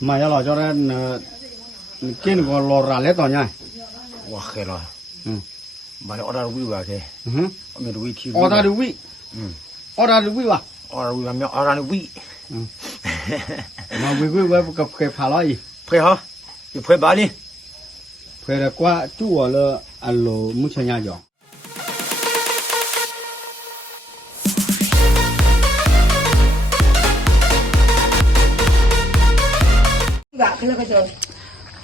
mà cho lo cho nên trên còn lo ra lấy tao nha wow khéo rồi mà nó order quý vào thế mình quý chi order được quý order được quý à order quý mà order được quý mà quý gặp cái phá lo gì phải hả thì phải bán đi phải là qua chú là ăn lô muốn chơi nhà giỏ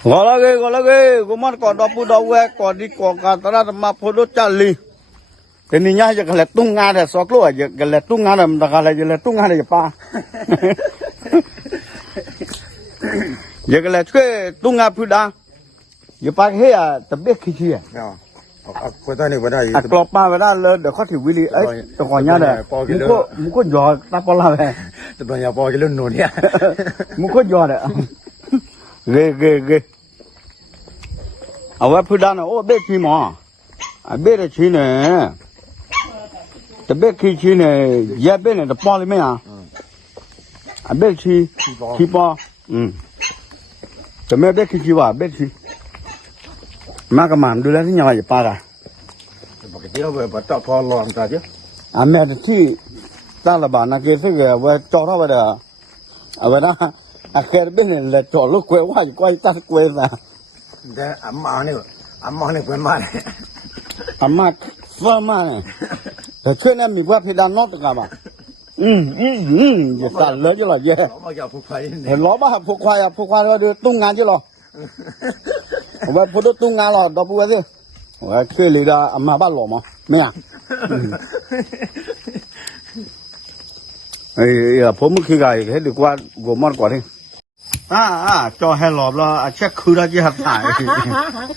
gọi là cái mắt còn đọc bút đọc về còn đi còn cả ta ra mà phô đốt chăn li cái này nhá giờ cái lẹt tung ngà để sọc lúa giờ cái lẹt tung ngà để mà cái lẹt tung ngà để pa giờ cái lẹt cái tung ngà phu đa giờ pa cái à tập biết khi chi à cái này cái này à cọp pa cái đó lên để khó thì quý ấy tôi còn nhá này muốn có giò ta bỏ la về tôi nhà bỏ cái lớn nồi nha muốn có giò đấy ghê ở vậy phu đa nó ô biết chi mà à biết là chi này tập biết chi này giờ biết này tập bao nhiêu mấy à biết chi bao tập mấy biết chi vào biết chi mà cái màn đưa ra thì nhà là ba à cái tiêu về bắt tao phò lòn ta chứ à mẹ thì ta là bạn kia phải về cho nó về đó à về đó à khi biết này là cho lúc quay ta quay ra cái ẩm này quên mà này ẩm mà phơ mà này rồi chuyện này mình qua thì đang nói được cả mà giờ ta lớn chứ là gì ló ba phục khoai rồi đưa tung ngàn chứ lo vậy phụ đốt tung ngàn lo đâu bùa chứ vậy khi lì ra mà bắt lỏ mà mẹ phụ mức khi gầy hết được qua gồm món quả đi cho hai lọp lo chắc khử ra chứ hạt thải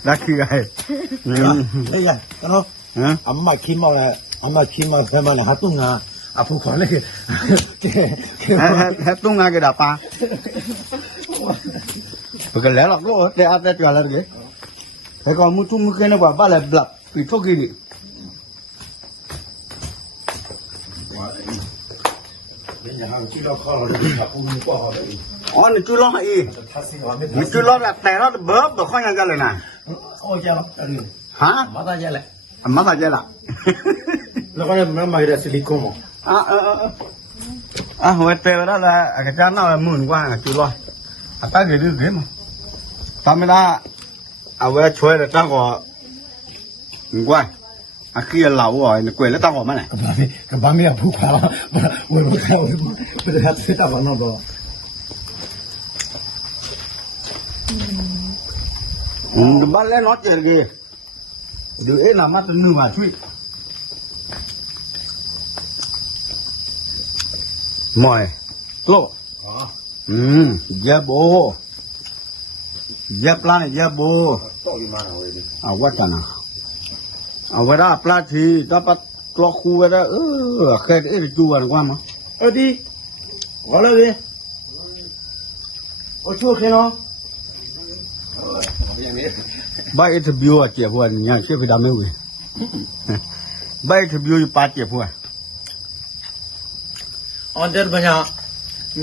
đã khi gầy đây này cái nó ẩm mà khi mà phải mà là hạt tung ngà phụ khoai này hạt tung ngà cái đạp pa cái lẽ là nó để ăn để cho là cái thế còn một chút cái nó bảo ba là lập bị thuốc gì điอ๋อนี่จุลออีนี่จุลอแต่เราเบิบตัวข้อยังกันเลยนะโอ้ยจ้าฮะมาตาเจแหละมาตาเจล่ะแล้วก็มันมาได้ซิลิโคนหัวเตะแล้วละกระจายน่าหมื่นกว่าจุลอตาเกลือเกลือมั้งทำไม่ได้เอาไว้ช่วยแต่ตั้งก่อนกว่าขี้เหล่าอ่ะกล้วยแล้วตั้งก่อนมั้ยเนี่ยก็บ้าไม่เอาผู้ข่าววันนี้เขาไม่ได้ซื้อตาบ้านเราบ้านเล่นน็อตเจอกี่เดี๋ยวน้ำมันจะนึ่งมาช่วยมอยโลเย็บโบเย็บปลาเนี่ยเย็บโบเอาวัดกันนะเอาไว้ได้ปลาทีถ้าปลากรอกคูไว้ได้แค่จูวันกว่ามั้งดีว่าเลยโอ้ชั่วแค่เนาะใบอิทบิวเจ็บหัวเนี่ยเชื่อพี่ดำไม่ไหวใบอิทบิวปลาเจ็บหัวอันเดินไปเนี่ย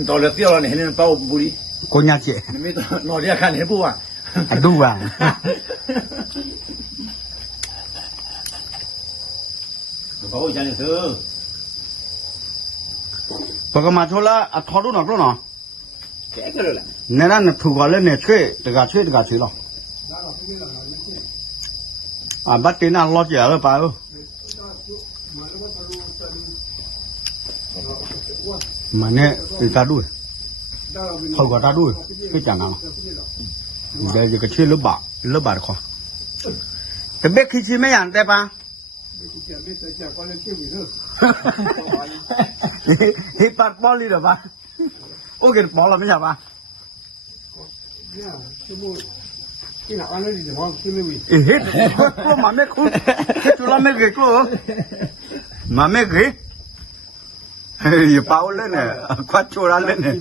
ตอนเลี้ยเราเนี่ยเห็นเป้าบุรีคนยาเจ็บไม่ต้องนอนเรียกกันเห็นปุ๊บดูว่ะเขาจะเนี่ยซื้อพอกมาชนละทอดูหน่อยรู้หน่อยแก่ก็เลยแหละเนี่ยนั่นถูกกันเลยเนี่ยช่วยตะการช่วยหรอบัดตีน่าล้อเจ๋อเลยป่าวมาเนี่ยตาดูเขาก็ตาดูไม่จังอ่ะเดี๋ยวจะช่วยลบบาดคอแต่เบ็กขี้ชีไม่อย่างแต่ป่ะฮิปปัดบอลลีหรอป่ะโอเคบอลเราไม่ใช่ป่ะเฮ้ยกลัวมาไม่คุ้นจุฬาไม่เกยกลัวมาไม่เกยอย่าเป่าเลยเนี่ยควัดโชว์ร้านเลยเนี่ย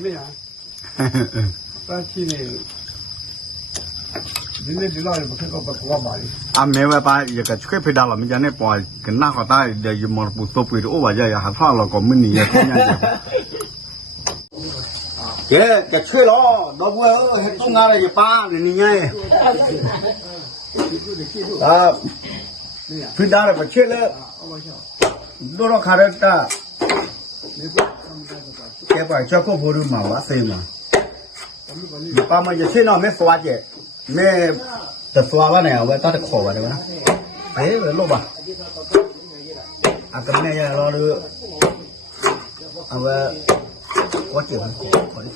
แม่ว่าไปอยากจะช่วยไปดาวเราไม่จะเนี่ยปล่อยกันหน้าเขาใต้เดี๋ยวมอปุตโตปุยโอ้ว่าจะหาท่าเราก็ไม่หนีอย่างนี้ แกช่วยล้อดอกบัวเห็นต้องงานอะไรอย่าป้านี่ไงครับพื้นดาวเลยมาช่วยเลยดูเราขาดตาแกไปชอบพวกผู้ดูมาว่าเสียมาป้ามันจะช่วยน้องไม่สวัสดิ์ไม่แต่สวัสดิ์ว่าเนี่ยเอาไว้ตั้งแต่ขอไว้เลยวะเฮ้ยเป็นลูกป่ะอากันแม่ยังรอดูเอาไว้ก็เจ็บมันขอดิ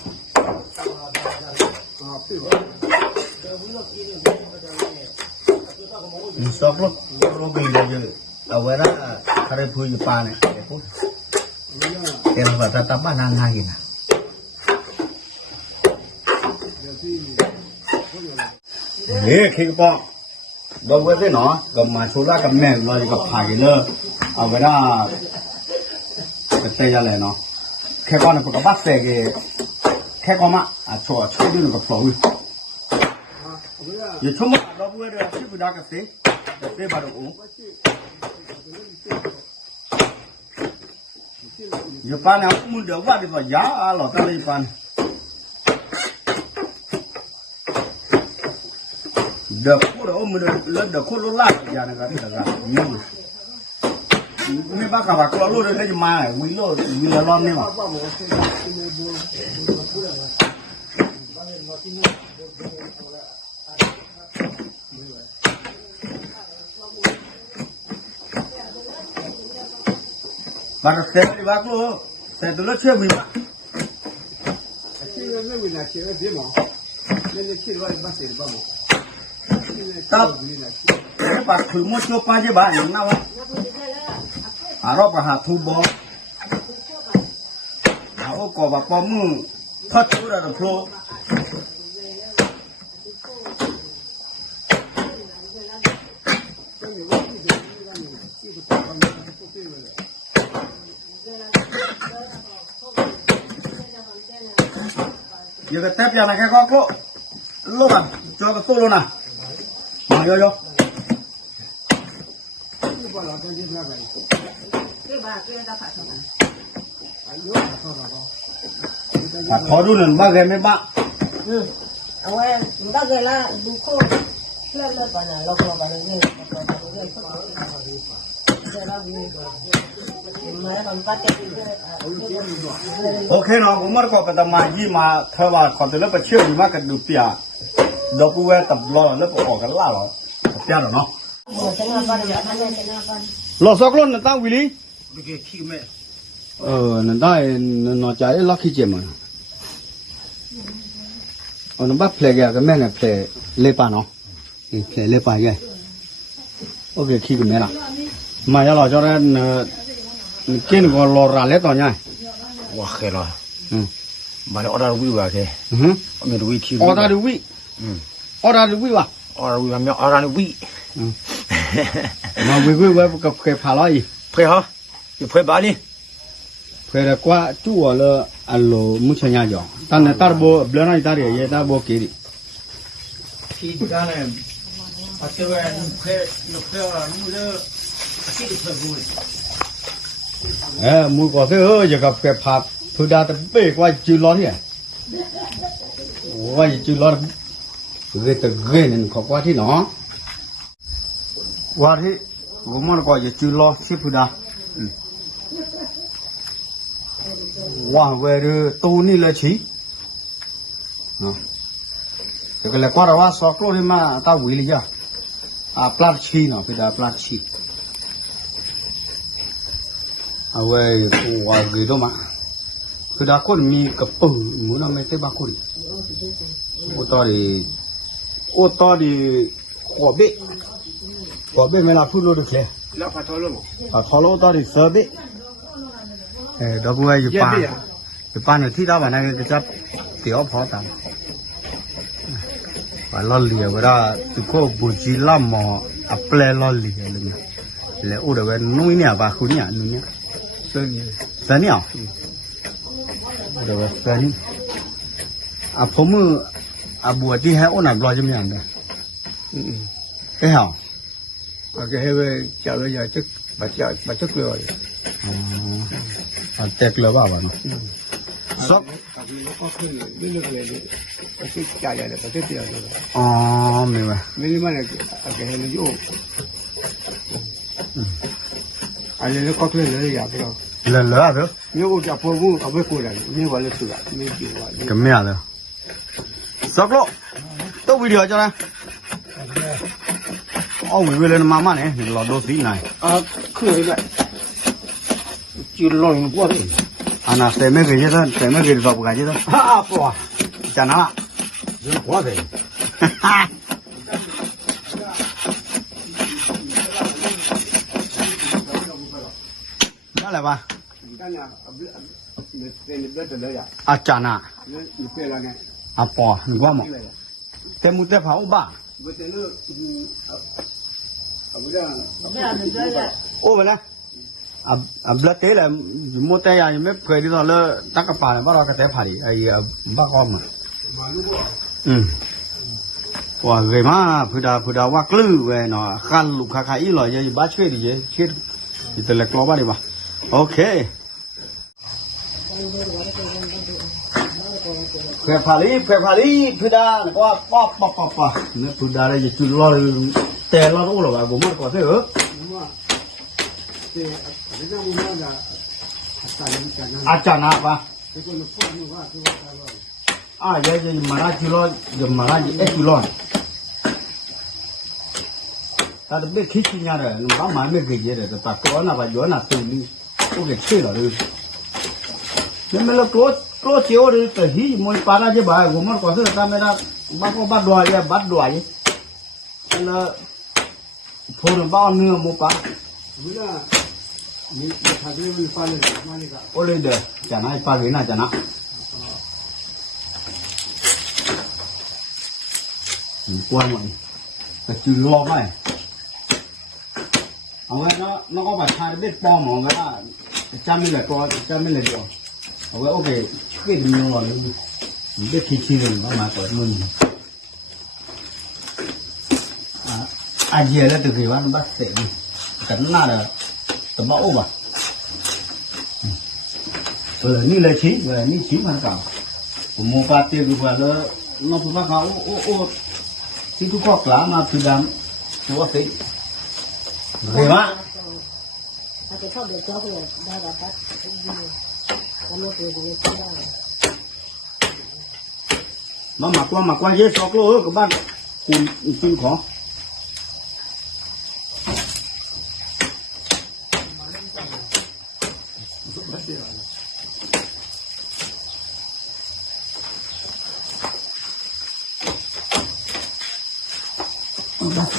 สอบลูกลูกไปเลยเอาไว้ละใครพูดอยู่ป่าเนี่ยเดี๋ยวเราจะตับบ้านนางกินนะเฮ้ยคิดป่ะดอกเวทีเนาะกับมาชูรากับแม่เราจะกับพากินเลยเอาไว้ละจะเตะอะไรเนาะแค่ก่อนนะพวกบ้าเสกแค่ก่อนมาช่วยดูหน่อยกับเราอย่าชมว่าดอกเวทีที่พูดได้กับเสกเตะบาดอุ้งอย่าปานเอามือเดือดว่าดีกว่ายาหล่อตะลีปานเดือดพูดเอามือเดือดเดือดพูดลุ้นล่าอย่านะครับที่ตะการยุ่งไม่บ้ากับว่าเราลุ้นเลยจะมาวิโรวิลล์เนี่ยมาบางเสร็จดีบ้างลูกเสร็จตัวเชื่อมีบ้างตับปัดถือมือชูป้าเจ้าบ้านอย่างนั้นวะรอบหาทูบอโอ้กอบปอมือพัดตัวระดับโผล่giờ cái tép giờ này cái con lỗ lỗ à cho cái tô luôn à mà vô khó đun lần ba ghế mấy bạn ông em ba ghế là đủ khô lên lên vào nhà lọc vào nhà gì ok nó cũng mất có cái mà gì mà theo vào còn từ lớp chiêu gì mà cái đủ tiền đâu cũng về tập lo lớp bỏ cái lá rồi tiền rồi nó lo sọc luôn là tao vì lý nên tao nó chạy lót khi chìm mà nó bắt play cái mẹ này play lê pa nó play lê pa cái ok khi cái mẹ nào mà giờ lo cho nên trên còn lo ra lấy tao nhá wow khéo rồi mà nó order vui vào thế mình vui thì order được vui order được vui à order vui mà mình order vui mà vui gặp cái phá lo gì phải hả thì phải bán đi phải là qua chú ở là alo muốn chơi nhà gió ta này ta bo bữa nay ta để ta bo kiri khi ta này ở chỗ này nó phải là nó mới cái được phải vui mua có cái giờ gặp cái phá thứ đa ta bể qua chữ lo nhỉ qua chữ lo ghê từ ghê nên khó qua thì nó qua thì cũng mà gọi chữ lo xếp thứ đa qua về được tu ni là chỉ cái là qua đó qua sọc luôn đi mà tao quý lý chưa plat chi nó phải là plat chi về qua cái đó màคือดาคนมีกระปุกหมูน้ำไม่เต้บาคนโอตอดีขวบเบ้ไม่รับพูดรู้ดูแค่ แล้วพาทอลง ทอโลตอดีเซอร์เบ้ดอกบัวอยู่ป่าเนี่ยที่ดาวบ้านนั่นก็จะเตี๋ยวพอตามว่าล้อเลียเวลาตุกโคบุจิล่ำมออัปเปลล้อเลียเลยเนี่ยแล้วอุดเวนนุ่ยเนี่ยบาคุณเนี่ยนุ่ยเนี่ยเสนี่อ่ะเดี๋ยวเสนี่ผมบัวที่ให้อุณหภูมิจะมีอะไรเฮ้ยเหรอ cái hay về chợ bây giờ chắc bà chất lừaเต็กเลยว่าวันซอก ก็ขึ้นเรื่อยๆเลยก็ที่จ่ายเลยประเทศเดียวเลย อ๋อมีไหม ไม่ได้มาเลยอะไรเลยอยู่อะไรแล้วก็ขึ้นเลยอยากเรา เหลือเถอะ nếu có chả phô vu ở với cô này như vậy là sửa mới chịu vậy ก็ไม่อะไรสักโลตัววิดีโอจ้ะนะเอาวิดีโอเลยมาม่าเนี่ยเราดูสิไหน à khơi vậy chịu lòi quá đi อันนั้นแต่ไม่เคยเจอแต่ไม่เคยสอบกันเจอ ha quá จ้ะนะ rất quá đi นั่นแหละป่ะ cái nhà bên bên đây à อาจารย์นะ bên bên là này อาปอหรือว่าหมอแต่มุดแต่เผาบ้า bên đây nó ở bên đây ไม่เอาเดี๋ยวเลย โอ้ไปนะอ่ะบลัดเตะเลยมุดแต่ยังไม่เคยได้ตอนเลยตักกระป๋าเลยว่าเรากระเตะผ่าดิไอ้บ้าก้อมอ่ะ mà lúc đó ว่าเกมาพูดาว่ากลื้อเว้ยเนาะขันลูกค้าขายอีหล่อยยังบ้าช่วยดิเจช่วยดิแต่เล็กล้อบ้าดิบ่ะโอเคเพื่อพาลีพูดาเนี่ยว่าป๊อเนี่ยพูดาเลยจะจุดล้อแต่ล้อรู้หรอวะกูมันก็เถอะ đúng không thì bây giờ muốn là tại vì cả năm อาจารย์นะป่ะ cái con nó phun nó vào cái vào rồi ยังมาราจิล้อยังมาราจิเอ็กซ์ล้อแต่เด็กคิดจริงๆเลยน้องหมาไม่เคยเจอเลยแต่ปากตัวน่ะว่าย้อนน่ะตื่นดิโอเคเชื่อหรอเลยเนี่ยมันละโกรธเจียวเลยแต่ฮีมวยปาราเจ็บบ่ายกูมันก็เสือตามไม่ได้บ้าก็บ้าด่วยเนี่ยบ้าด่วยแล้วพูดบ้าเนื้อมูปะ bây giờ mình thay cái mình pha lên mà đi cả โอเลยเด้อจะน่าปากินน่ะจะน่ะกวนมันแต่จืดรอไปเอาไว้แล้วก็แบบทายเบ็ดปอมเอาไว้จำไม่เลยตัวจำไม่เลยตัวเอาไว้โอเคเบ็ดมีหน่อยนึงเบ็ดขี้ๆเลยก็มาเปิดมืออาเจียแล้วตัวที่ว่ามันบัดเสียงกันหน้าเด้อแต่บ้าโอ้บ่ะนี่เลยชี้นี่ชี้มันเก่าผมมองปาเตี้ยดูว่าแล้วน้องพูดว่าเขาโอ้ที่ทุกข้อกล่าวมาคือดำตัวสิเห็นไหม ถ้าจะชอบเดี๋ยวเจ้าเลยได้แบบนั้นก็ไม่เกิดเลยก็ได้ มาหมักว่าเยอะสอกโลกับบ้านคุณกินของ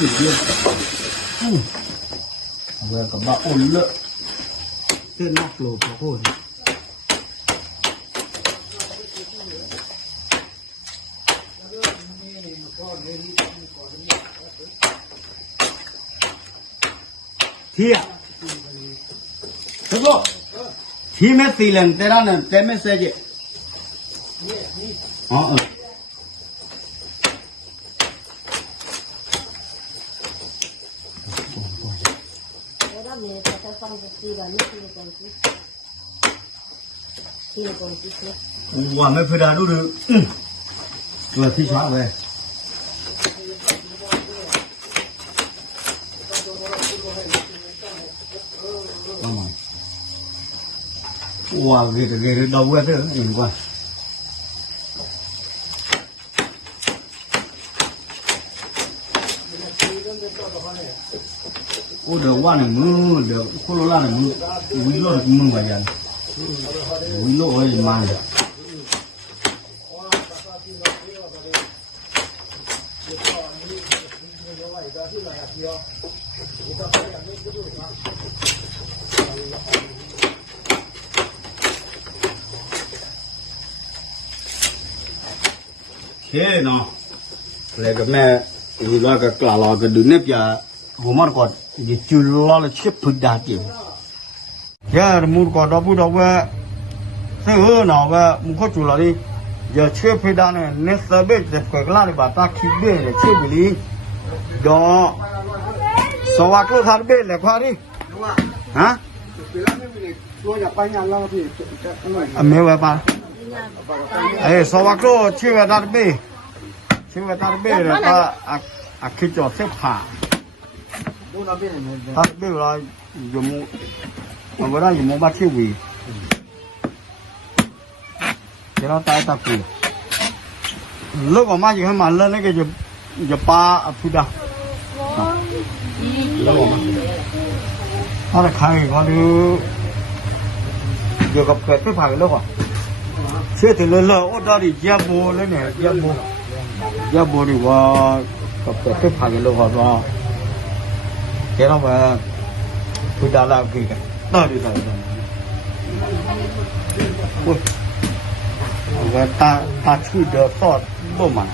สุดเยอะเวลากับบ้าอุ่นเลอะเต้นนักโลพอโคตรเที่ยทุกคนที่ไม่ตีเลนแต่ละนั้นแต่ไม่เสียเจอ๋อว่าไม่พอดาดูดูเลยที่ช้าไปว่าเกลือดาวเตอร์เองว่าโอ้เดี๋ยวว่าเนี่ยมึงเดี๋ยวโคโรล่าเนี่ยมึงวิโรมึงไปยันวิโรไอ้มาเนี่ยเคเนาะเลยก็แม่วิโรก็กล่าวก็ดูเนี่ยจะหัวมันก่อนจะจุลล้อเลยเชื่อพึ่งดาเกี่ยวแค่มูลก่อนเราพูดว่าซึ่งเนาะว่ามึงเขาจุลล้อดิอย่าเชื่อพึ่งดาเนี่ยเนสเบสจะเกิดกล้าเลยบ่าตาคิดเบ้เลยเชื่อบุรีดอสวัสดิ์ทานเบ้เลยพาดิฮะ ตัวอย่าไปงานเราพี่ อเมวะปะ น哎，说话个去个大的背，去个大的背了，他去找谁爬？他背了有木，我觉得有木把去围，给他带大背。如果嘛以后嘛，那个就把铺的，如果嘛，他的看一看就个白对爬个了话。现在了，我到底接波了呢？接波的话，个白对爬个了话说，给他们回家了给个，到底咋的？我他去的到不嘛？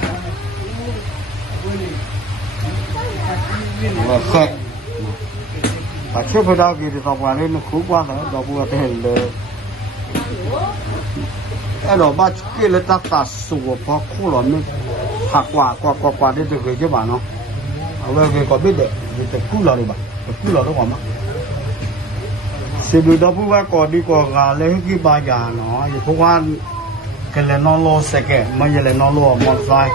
我喝，他去不到给的到外面苦瓜的，到不得了。哎，老爸给了他说把苦了没，他刮的这个就完了，我给搞别的，就苦了的吧，苦了的话嘛。是不是不ว่าก่อนดีกว่าเลยที่บางอย่างเนาะอยู่ทุกวันกันเลยนอนรอเสกมันยังเลยนอนรอมอเตอร์ไซค์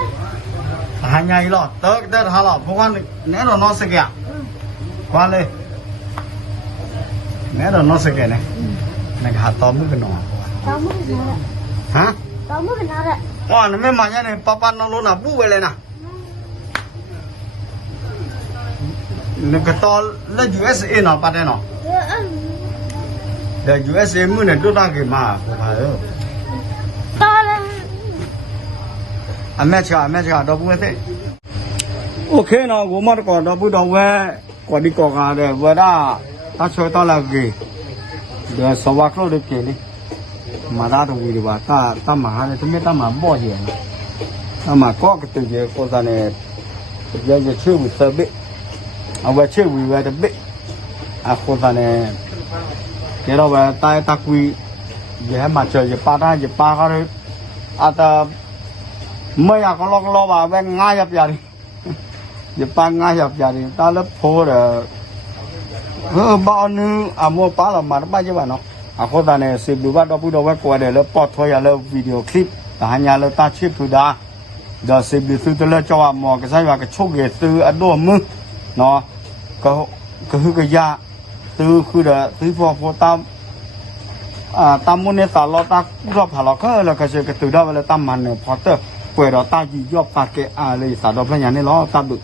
หายไงล่ะเติร์กได้ท่าล่ะเพราะว่าแน่นอนนอนเสกอ่ะกว่าเลยแน่นอนนอนเสกเนี่ยนั่นก็หาตอมมือกันนอนฮะตอมมือกันนอนเลยว่านี่ไม่มาเนี่ยป้านอนน่ะบู้ไปเลยนะนี่ก็ตอนแล้ว USA เนาะป้าได้เนาะแต่ USA มื้อเนี่ยตัวตากี่มาพาเออตอนอเมริกาดอกบัวเซ่โอเคเนาะกูมาตะกอดอกบัวดอกแวกอดีกอกาเด้เวดาถ้าช่วยตอละกีเดี๋ยวสวักโลดกีนี่มาดาตรงวีดีว่าตามาหาเนี่ยถึงไม่ตามาบ่เหี้ยนะตามาก็กระตุเจโคซาเนี่ยจะชื่อวิเซบิเอาไว้ชื่อวิเวตบิอะโคซาเนี่ยเดี๋ยวเราตายตะกุยอย่าให้มาเจออย่าปาได้อย่าปาก็เลยอาจจะไม่อยากก็ลองว่าแวงง่ายแบบนี้อย่าปาง่ายแบบนี้ตาเล็บโพเด้อบ้านนึงอ่ะมัวปาเรามาบ้านจีบ้านเนาะอ่ะคนตาเนี่ยสิบดูบ้านเราพูดเอาไว้กว่าเดี๋ยวเราปอดถอยแล้ววิดีโอคลิปแต่หายาเราตาชิบพูดได้เดี๋ยวสิบดูซื้อตัวเลือกจะว่าหมอก็ใช่ว่าก็โชคเกซื้ออันโดมือเนาะก็คือกระยาซื้อคือเด้อซื้อพอตามมุนเนี่ยตาเราตารอบหาเราก็แล้วก็จะกระตือได้เวลาตามมันเนี่ยพอเตอร์ป่วยเราตาจียอบตาเกะเลยสาดอกพระยานี่ล้อตาบึก